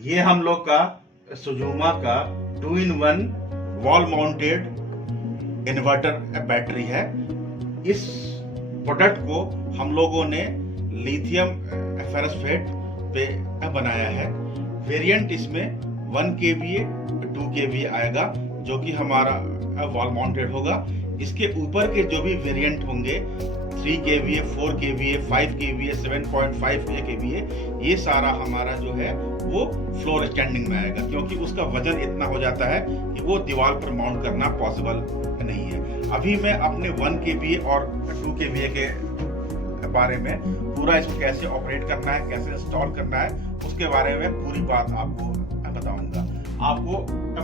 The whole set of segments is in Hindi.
ये हम लोग का सुजुमा का 2-in-1 wall mounted inverter battery है। इस प्रोडक्ट को हम लोगों ने लिथियम फेरसफेट पे बनाया है। वेरिएंट इसमें 1 kVA 2 kVA आएगा, जो कि हमारा वॉल माउंटेड होगा। इसके ऊपर के जो भी वेरिएंट होंगे 3 kVA 4 kVA 5 kVA 7.5 kVA, ये सारा हमारा जो है वो फ्लोर स्टैंडिंग में आएगा, क्योंकि उसका वजन इतना हो जाता है कि वो दीवार पर माउंट करना पॉसिबल नहीं है। अभी मैं अपने 1 kVA और 2 kVA के बारे में पूरा इसको कैसे ऑपरेट करना है, कैसे इंस्टॉल करना है, उसके बारे में पूरी बात आपको बताऊंगा। आपको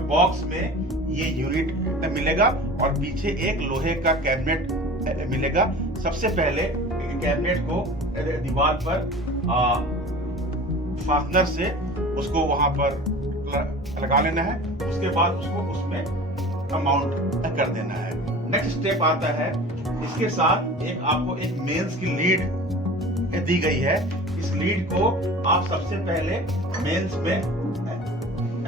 बॉक्स में ये यूनिट मिलेगा और पीछे एक लोहे का कैबिनेट मिलेगा। सबसे पहले कैबिनेट को दीवार पर फास्टनर से उसको वहां पर लगा लेना है। उसके बाद उसको उसमें माउंट कर देना है। नेक्स्ट स्टेप आता है, इसके साथ आपको एक मेंस की लीड दी गई है। इस लीड को आप सबसे पहले मेंस में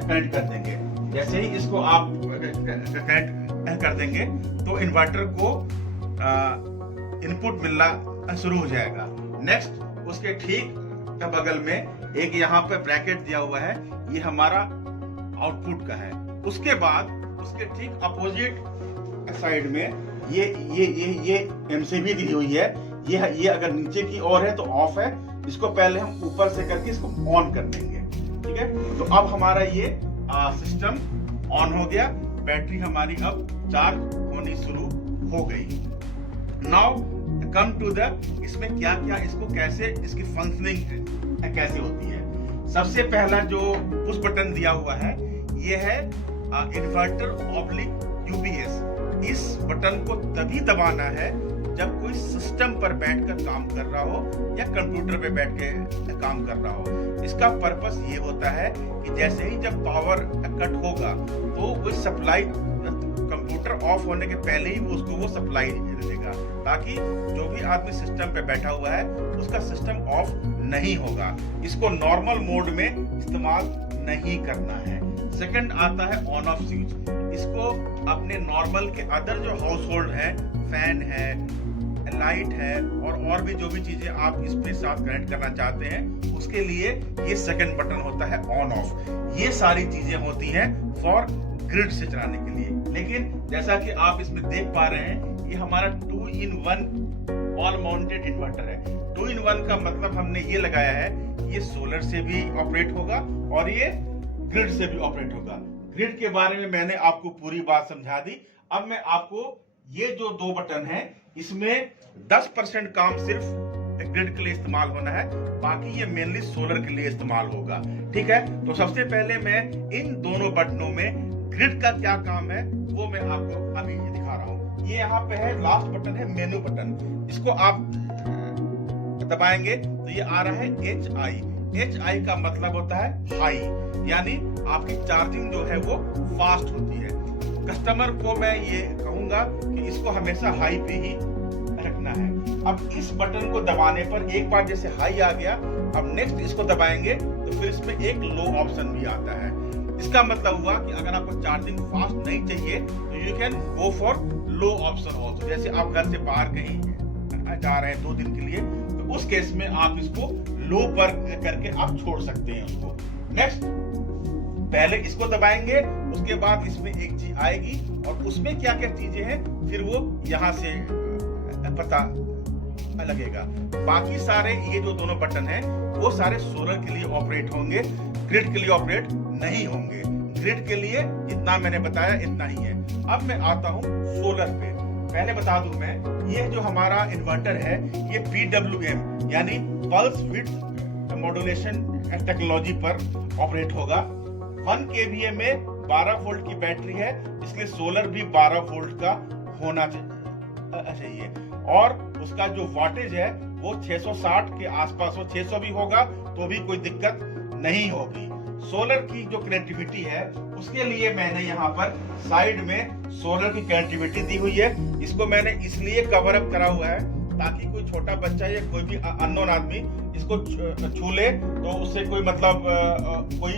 कनेक्ट कर देंगे। जैसे ही इसको आप कनेक्ट कर देंगे तो इन्वर्टर को इनपुट मिलना शुरू हो जाएगा। नेक्स्ट उसके ठीक बगल में एक यहाँ पे ब्रैकेट दिया हुआ है, ये हमारा आउटपुट का है। उसके बाद उसके ठीक अपोजिट साइड में ये एमसीबी दी हुई है। ये अगर नीचे की ओर है तो ऑफ है। इसको पहले हम ऊपर से करके इसको ऑन कर देंगे, ठीक है। तो अब हमारा ये सिस्टम ऑन हो गया। बैटरी हमारी अब चार्ज होनी शुरू हो गई। नाउ कम टू द इसमें क्या क्या इसको कैसे इसकी फंक्शनिंग कैसे होती है। सबसे पहला जो पुश बटन दिया हुआ है ये है इन्वर्टर ऑब्लिक यूपीएस। इस बटन को तभी दबाना है जब कोई सिस्टम पर बैठकर काम कर रहा हो या कंप्यूटर पे बैठ के काम कर रहा हो। इसका पर्पस ये होता है कि जैसे ही जब पावर कट होगा तो वो सप्लाई कंप्यूटर ऑफ होने के पहले ही उसको वो सप्लाई देगा, ताकि जो भी आदमी सिस्टम पे बैठा हुआ है उसका सिस्टम ऑफ नहीं होगा। इसको नॉर्मल मोड में इस्तेमाल नहीं करना है। सेकंड आता है ऑन ऑफ स्विच। इसको अपने नॉर्मल के अदर जो हाउस होल्ड है, फैन है, लाइट है और भी जो भी चीजें आप इसके साथ कनेक्ट करना चाहते हैं, उसके लिए ये सेकंड बटन होता है ऑन ऑफ। ये सारी चीजें होती हैं फॉर ग्रिड से चलाने के लिए। लेकिन जैसा कि आप इसमें देख पा रहे हैं, ये हमारा 2-in-1 वॉल माउंटेड इन्वर्टर है। 2-in-1 का मतलब हमने ये लगाया है, ये सोलर से भी ऑपरेट होगा और ये ग्रिड से भी ऑपरेट होगा। ग्रिड के बारे में मैंने आपको पूरी बात समझा दी। अब मैं आपको ये जो 2 बटन है, इसमें 10% काम सिर्फ ग्रिड के लिए इस्तेमाल होना है, बाकी ये मेनली सोलर के लिए इस्तेमाल होगा, ठीक है। तो सबसे पहले मैं इन दोनों बटनों में ग्रिड का क्या काम है वो मैं आपको अभी दिखा रहा हूँ। ये यहाँ पे है, लास्ट बटन है मेनू बटन। इसको आप दबाएंगे तो ये आ रहा है HI का मतलब होता है हाई, यानी आपकी चार्जिंग जो है वो फास्ट होती है। कस्टमर को मैं ये कहूंगा कि इसको हमेशा हाई पे ही रखना है। अब इस बटन को दबाने पर एक बार जैसे हाई आ गया, अब नेक्स्ट इसको दबाएंगे तो फिर इसमें एक लो ऑप्शन भी आता है। इसका मतलब हुआ कि अगर आपको चार्जिंग फास्ट नहीं चाहिए तो you can go for low option also. जैसे आप घर से बाहर कहीं जा रहे हैं 2 दिन के लिए, तो उस केस में आप इसको लो पर करके आप छोड़ सकते हैं उसको। नेक्स्ट पहले इसको दबाएंगे, उसके बाद इसमें एक चीज आएगी और उसमें क्या क्या चीजें हैं फिर वो यहाँ से पता लगेगा। बाकी सारे ये जो दोनों बटन हैं वो सारे सोलर के लिए ऑपरेट होंगे, ग्रिड के लिए ऑपरेट नहीं होंगे। ग्रिड के लिए इतना मैंने बताया, इतना ही है। अब मैं आता हूँ सोलर पे। पहले बता दूं मैं, ये जो हमारा इन्वर्टर है ये PWM यानी पल्स विड्थ मॉड्यूलेशन टेक्नोलॉजी पर ऑपरेट होगा। 1 kVA में 12 वोल्ट की बैटरी है, इसलिए सोलर भी 12 वोल्ट का होना चाहिए और उसका जो वाटेज है वो 660 के आसपास हो, 600 भी होगा तो भी कोई दिक्कत नहीं होगी। सोलर की जो कनेक्टिविटी है उसके लिए मैंने यहाँ पर साइड में सोलर की कनेक्टिविटी दी हुई है। इसको मैंने इसलिए कवर अप करा हुआ है ताकि कोई छोटा बच्चा या कोई भी अननोन आदमी इसको छू ले तो उससे कोई मतलब कोई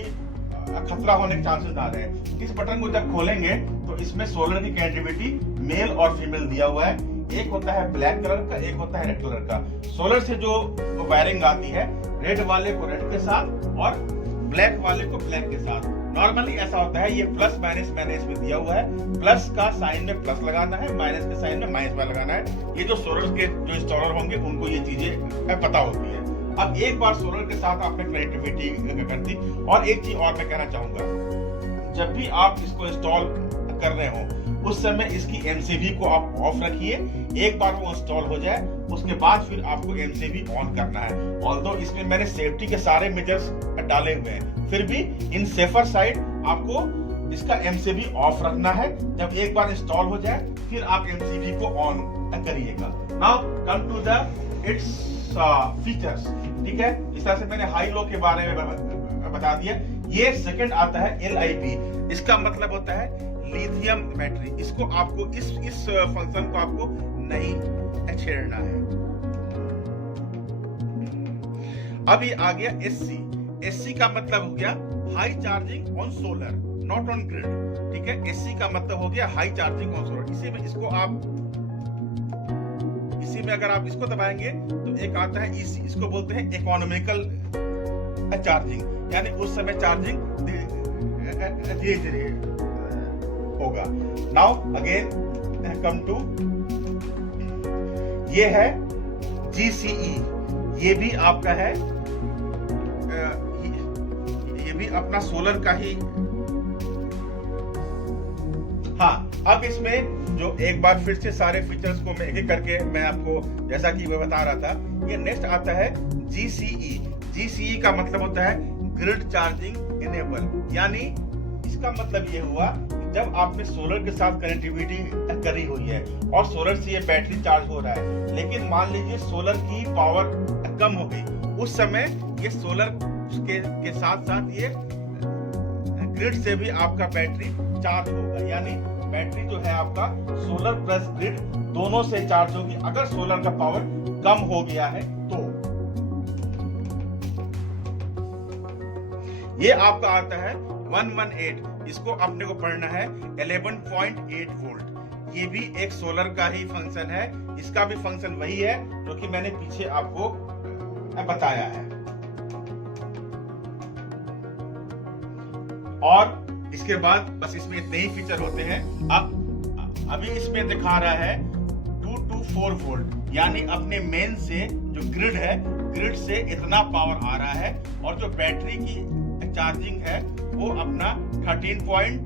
खतरा होने के चांसेस आ रहे हैं। इस बटन को जब खोलेंगे तो इसमें सोलर की कनेक्टिविटी मेल और फीमेल दिया हुआ है। एक होता है ब्लैक कलर का, एक होता है रेड कलर का। सोलर से जो वायरिंग आती है, रेड वाले को रेड के साथ और ब्लैक वाले को ब्लैक के साथ। नॉर्मली ऐसा होता है, ये प्लस माइनस मैंने इसमें दिया हुआ है। प्लस का साइन में प्लस लगाना है, माइनस के साइन में माइनस लगाना है। ये जो सोलर के जो इंस्टॉलर होंगे उनको ये चीजें पता होती है। अब एक बार सोलर के साथ आपने कनेक्टिविटी कर दी। और एक चीज और मैं कहना चाहूंगा, जब भी आप इसको इंस्टॉल कर रहे हो उस समय इसकी एमसीबी को आप ऑफ रखिए। एक बार वो इंस्टॉल हो जाए उसके बाद फिर आपको एमसीबी ऑन करना है। ऑल्दो इसमें मैंने सेफ्टी के सारे मेजर्स डाले हुए हैं, फिर भी इन सेफर साइड आपको इसका एमसीबी ऑफ रखना है। जब एक बार इंस्टॉल हो जाए फिर आप एमसीबी को ऑन करिएगा। Now come to the its features. ठीक है, इस तरह से मैंने हाई लो के बारे में बता दिया। ये सेकंड आता है LIB। इसका मतलब होता है लिथियम बैटरी। इसको आपको इस फंक्शन को आपको नहीं छेड़ना है। अब ये आ गया SC का मतलब हो गया high charging on solar not on grid. ठीक है, SC का मतलब हो गया हाई चार्जिंग ऑन सोलर। इसी में अगर आप इसको दबाएंगे तो एक आता है EC, इसको बोलते हैं इकोनॉमिकल चार्जिंग, यानी उस समय चार्जिंग धीरे धीरे होगा। नाउ अगेन कम टू, ये है GCE। ये भी आपका है, ये भी अपना सोलर का ही। हाँ, अब इसमें जो एक बार फिर से सारे फीचर्स को मैं एक करके मैं आपको जैसा कि मैं बता रहा था, ये नेक्स्ट आता है GCE। GCE का मतलब होता है ग्रिड चार्जिंग इनेबल। यानी इसका मतलब ये हुआ कि जब आपने सोलर के साथ कनेक्टिविटी करी हुई है और सोलर से ये बैटरी चार्ज हो रहा है, लेकिन मान लीजिए सोलर की पावर कम हो गई, उस समय ये सोलर के साथ साथ ये ग्रिड से भी आपका बैटरी चार्ज होगा। यानी बैटरी जो है आपका सोलर प्लस ग्रिड दोनों से चार्ज होगी अगर सोलर का पावर कम हो गया है तो। ये आपका आता है 118। इसको आपने को पढ़ना है 11.8 वोल्ट। ये भी एक सोलर का ही फंक्शन है। इसका भी फंक्शन वही है जो कि मैंने पीछे आपको बताया है। और इसके बाद बस इसमें इतने ही फीचर होते हैं। अब अभी इसमें दिखा रहा है 2 to 4 वोल्ट, यानी अपने मेन से जो ग्रिड है, ग्रिड से इतना पावर आ रहा है। और जो बैटरी की चार्जिंग है वो अपना 13.5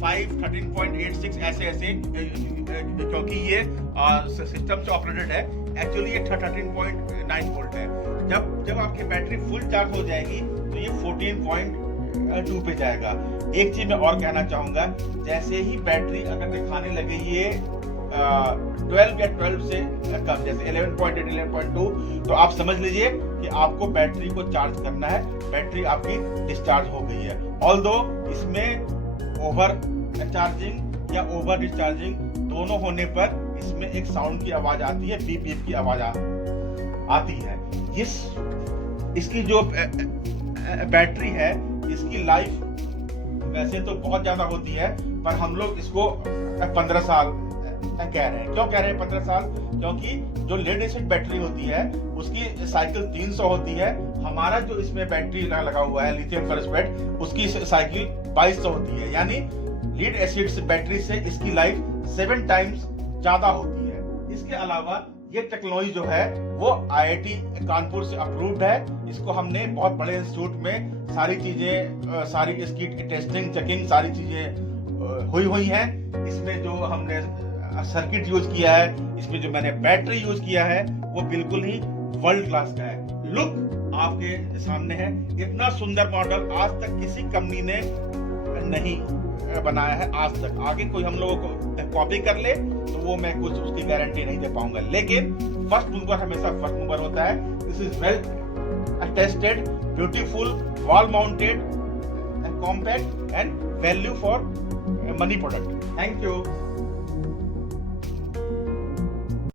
13.86 ऐसे क्योंकि ये सिस्टम से ऑपरेटेड है। एक्चुअली ये 13.9 वोल्ट है। जब आपकी बैटरी फुल चार्ज हो जाएगी तो ये 14.2 पे जाएगा। एक चीज मैं और कहना चाहूंगा, जैसे ही बैटरी अगर दिखाने लगे ये 12 या 12 से कम, जैसे 11.8 11.2, तो आप समझ लीजिए कि आपको बैटरी को चार्ज करना है, बैटरी आपकी डिस्चार्ज हो गई है। ऑल्दो इसमें ओवर चार्जिंग या ओवर डिस्चार्जिंग दोनों होने पर इसमें एक साउंड की आवाज आती है, बीप बीप की आवाज आती है। इसकी जो बैटरी है इसकी लाइफ वैसे तो बहुत ज्यादा होती है, पर हम लोग इसको 15 साल कह रहे हैं। क्यों कह रहे हैं 15 साल? क्योंकि जो लेड एसिड बैटरी होती है उसकी साइकिल 300 होती है। हमारा जो इसमें बैटरी लगा हुआ है लिथियम फॉस्फेट, उसकी साइकिल 2200 होती है। यानी लीड एसिड बैटरी से इसकी लाइफ 7 टाइम्स ज्यादा होती है। इसके अलावा ये टेक्नोलॉजी जो है वो IIT कानपुर से अप्रूव्ड है। इसको हमने बहुत बड़े इंस्टीट्यूट में सारी चीजें, सारी इसकी टेस्टिंग चेकिंग सारी चीजें हुई हैं। इसमें जो हमने सर्किट यूज किया है, इसमें जो मैंने बैटरी यूज किया है, वो बिल्कुल ही वर्ल्ड क्लास का है। लुक आपके सामने है। इतना सुंदर मॉडल आज तक किसी कंपनी ने नहीं बनाया है आज तक। आगे कोई हम लोगों को कॉपी कर ले तो वो मैं कुछ उसकी गारंटी नहीं दे पाऊंगा, लेकिन फर्स्ट मूवर हमेशा फर्स्ट मूवर होता है। This is well tested, beautiful, wall mounted, compact and value for money product. Thank you.